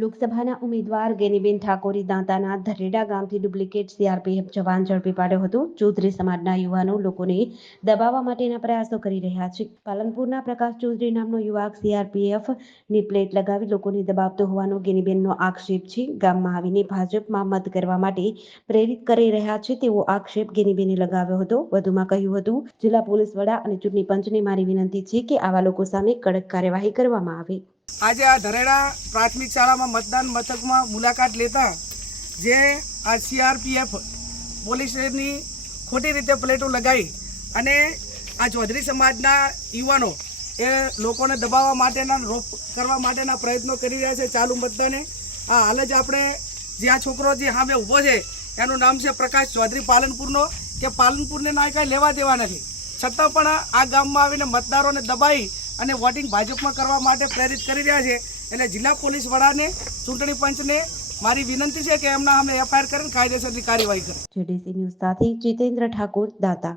લોકસભાના ઉમેદવાર ગેનીબેન ઠાકોરે દાંતાના ધરેડા ગામથી ડુપ્લિકેટ સીઆરપીએફ જવાન ઝડપી પાડ્યો હતો. ચૌધરી સમાજના યુવાનો લોકોને દબાવવા માટેના પ્રયાસો કરી રહ્યા છે. પાલનપુરના પ્રકાશ ચૌધરી નામનો યુવક સીઆરપીએફની પ્લેટ લગાવી લોકોને દબાવતો હોવાનો ગેનીબેનનો આક્ષેપ છે. ગામમાં આવીને ભાજપમાં મત કરવા માટે પ્રેરિત કરી રહ્યા છે તેવો આક્ષેપ ગેનીબેને લગાવ્યો હતો. વધુમાં કહ્યું હતું, જિલ્લા પોલીસ વડા અને ચૂંટણી પંચને મારી વિનંતી છે કે આવા લોકો સામે કડક કાર્યવાહી કરવામાં આવે. આજે આ ધરેડા પ્રાથમિક શાળામાં મતદાન મથકમાં મુલાકાત લેતા જે આ સીઆરપીએફ પોલીસની ખોટી રીતે પ્લેટો લગાવી અને આ ચૌધરી સમાજના યુવાનો એ લોકોને દબાવવા માટેના રોપ કરવા માટેના પ્રયત્નો કરી રહ્યા છે. ચાલુ મતદાને આ હાલ જ આપણે જે આ છોકરો જે સામે ઊભો છે એનું નામ છે પ્રકાશ ચૌધરી પાલનપુરનો, કે પાલનપુરને ના કાંઈ લેવા દેવા નથી, છતાં પણ આ ગામમાં આવીને મતદારોને દબાવી અને વોટિંગ ભાજપમાં કરવા માટે પ્રેરિત કરી રહ્યા છે. એટલે જિલ્લા પોલીસ વડાને ચૂંટણી પંચને મારી વિનંતી છે કે એમના સામે એફઆઈઆર કરીને કાયદેસરની કાર્યવાહી કરે. જેડીસી ન્યૂઝ સાથે જીતેન્દ્ર ઠાકોર, દાતા.